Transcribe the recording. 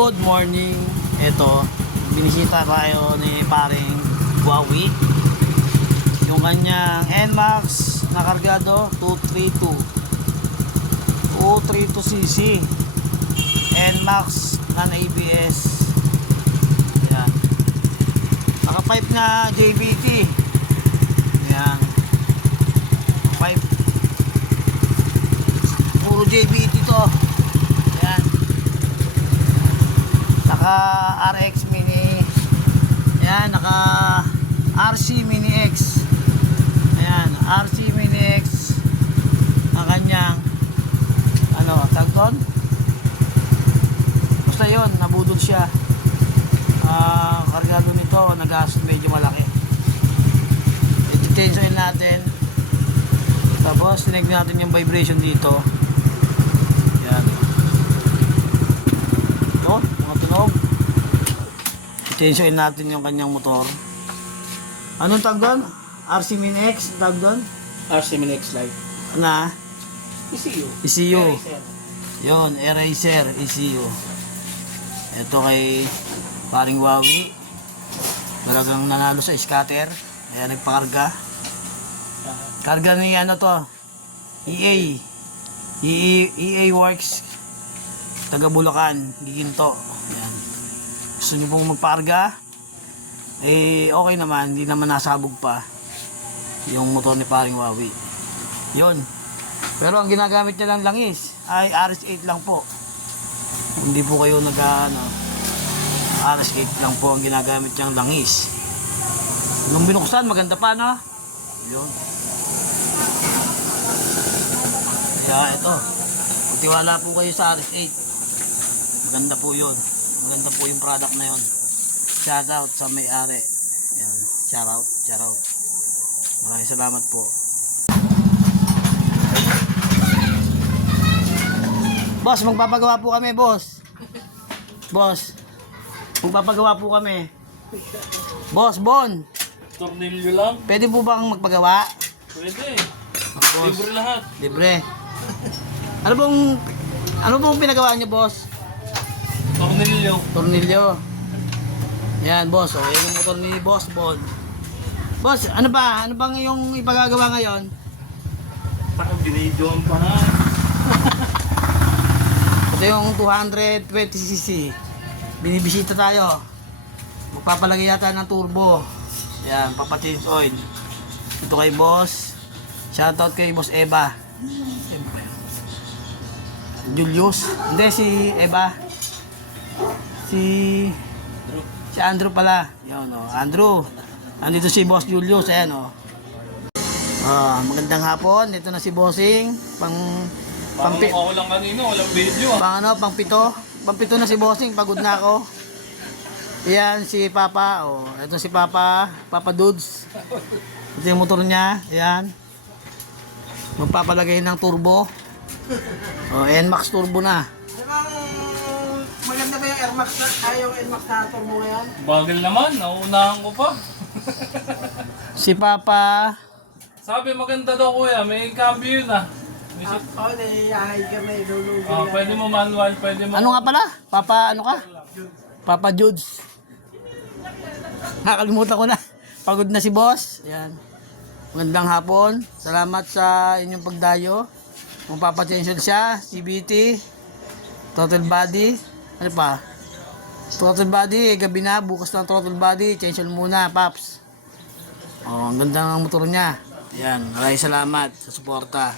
Good morning. Ito, binisita tayo ni paring Huawei. Yung kanyang NMAX na kargado 232cc NMAX non-ABS. Yan. Naka-pipe na JBT. Yan. Pipe. Puro JBT to. Yan. Naka RX Mini. Yan, naka RC Mini X. Ayan, RC Mini X ang kanyang tagton. Basta yun, nabudol siya. Kargado nito, nagastos medyo malaki. I-tension natin. Tapos, tinignan natin yung vibration dito. Yan. Ito, mga tunog. I-tension natin yung kanyang motor. Anong tag doon? RC Mini X, tag doon? RC Mini X Lite. Na? ECU. ECU. Yun, Eraser, ECU. Ito kay paring Huawei. Talagang nanalo sa scatter. Ayan, nagpakarga. Karga ni EA. EA Works. Taga Bulacan, Giginto. Ayan. Gusto nyo pong magpakarga? Okay naman, hindi naman nasabog pa yung motor ni paring Huawei. Yun. Pero ang ginagamit niya lang langis ay RS8 lang po. Hindi po kayo RS8 lang po ang ginagamit niyang langis. Nung binuksan, maganda pa, no? Yun. Kaya ito, magtiwala po kayo sa RS8. Maganda po yun. Maganda po yung product na yun. Shout out sa may-ari. Yan. Shout out. Maraming salamat po. Boss, magpapagawa po kami, boss. Boss. Magpapagawa po kami. Boss, Bon. Tornilyo lang? Pwede po bang magpagawa? Pwede. Boss. Libre lahat. Libre. Ano pong pinagawa niyo, boss? Tornilyo. Tornilyo. Yan, boss. O, yan yung motor ni Boss Bon. Boss, ano bang yung ipagagawa ngayon? Saka binidyoan pa na. Ito yung 220cc. Binibisita tayo. Magpapalagay yata ng turbo. Yan, papa-change oil. Ito kay Boss. Shoutout kay Boss Eva. Julius. Hindi, si Eva. Si Andrew pala. Yan, Andrew. Andito si Boss Julius. Ayan, magandang hapon. Ito na si Bossing. Ako lang kanino, walang video. Pang-pito na si Bossing. Pagod na ako. Ayan, si Papa. Ito si Papa Dudes. Ito yung motor niya. Ayan. Magpapalagay ng turbo. NMAX turbo na. Maganda ba yung Air Max na, yung NMAX na turbo ngayon? Bagal naman, nauunahan ko pa. Si Papa. Sabi maganda daw kuya, may cambio yun ah. Naiyahay ka na, ilulugin Pwede mo manual, pwede mo... Ano nga pala? Papa, ano ka? Papa Judes. Nakalimutan ko na. Pagod na si boss. Ayan. Magandang hapon. Salamat sa inyong pagdayo. Kung papatensyon siya, CBT, throttle body. Ano pa? Throttle body, gabi na. Bukas ng throttle body. Tension muna, paps. Ang ganda ng motor niya. Ayan. Maraming salamat sa suporta.